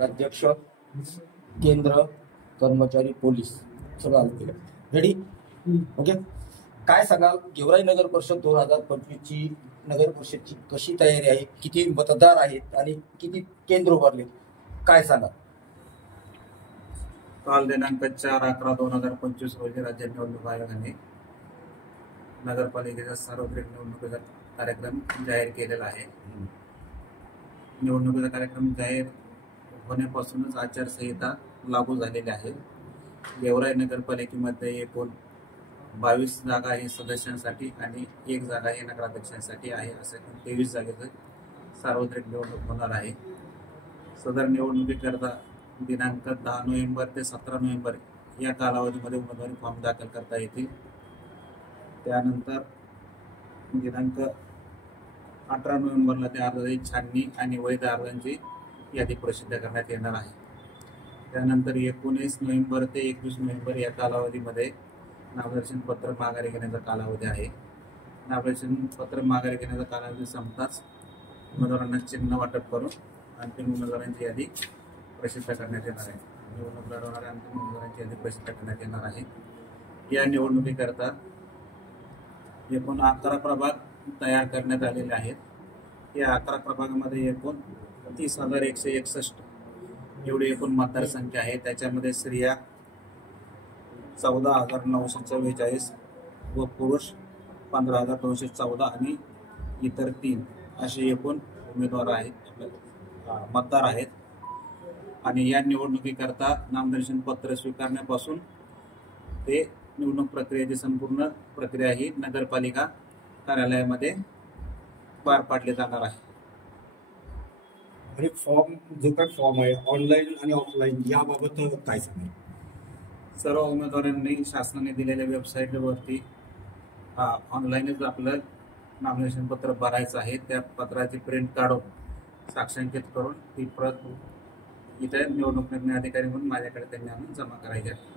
अध्यक्ष, केंद्र, कर्मचारी, पोलीस सगळं आलं केलं. रेडी? ओके. काय सांगाल गेवराई नगर परिषद 2025 ची नगर परिषदची कशी तयारी आहे, किती मतदार आहेत आणि किती केंद्र उभारले, काय सांगा? काल दिनांक 4/11/2025 रोजी राज्य निवडणूक आयोगाने नगरपालिकेचा सार्वत्रिक निवडणुकीचा कार्यक्रम जाहीर केलेला आहे. निवडणुकीचा कार्यक्रम जाहीर होण्यापासूनच आचारसंहिता लागू झालेली आहे. गेवराई नगरपालिकेमध्ये एकूण 22 जागा ही सदस्यांसाठी आणि 1 जागा ही नगराध्यक्षांसाठी आहे. असे 23 जागेचं सार्वत्रिक निवडणूक होणार आहे. सदर निवडणुकीकरता दिनांक 10 नोव्हेंबर ते 17 नोव्हेंबर या कालावधीमध्ये उमेदवारी फॉर्म दाखल करता येतील. त्यानंतर दिनांक 18 नोव्हेंबरला त्या अर्जाची छाननी आणि वैध अर्जांची यादी प्रसिद्ध करण्यात येणार आहे. त्यानंतर 19 नोव्हेंबर ते 21 नोव्हेंबर या कालावधीमध्ये नामनिर्देशन पत्र माघारी घेण्याचा कालावधी आहे. नामनिर्देशन पत्र माघारी घेण्याचा कालावधी संपताच उमेदवारांना चिन्ह वाटप करून अंतिम उमेदवारांची यादी प्रसिद्ध करण्यात येणार आहे. निवडणूक लढवणाऱ्या अंतिम उमेदवारांची यादी प्रसिद्ध करण्यात येणार आहे. या निवडणुकीकरता एकूण 11 प्रभाग तयार करण्यात आलेले आहेत. या 11 प्रभागामध्ये एकूण 30,161 एवढी एकूण मतदारसंख्या आहे. त्याच्यामध्ये स्त्रिया 14,944 व पुरुष 15,214 आणि इतर 3 असे एकूण उमेदवार आहेत, मतदार आहेत. आणि या निवडणुकीकरता नामनिर्देशन पत्र स्वीकारण्यापासून ते निवडणूक प्रक्रियेची संपूर्ण प्रक्रिया ही नगरपालिका कार्यालयामध्ये पार पाडली जाणार आहे. आणि फॉर्म जो काही फॉर्म आहे ऑनलाईन आणि ऑफलाईन याबाबत काय सांगाल? सर्व उमेदवारांनी शासनाने दिलेल्या वेबसाईटवरती ऑनलाईनच आपलं नामनिर्देशन पत्र भरायचं आहे. त्या पत्राची प्रिंट काढून साक्षांकित करून ती प्रत इथे निवडणूक निर्णय अधिकारी म्हणून माझ्याकडे त्यांनी आणून जमा करायची आहे.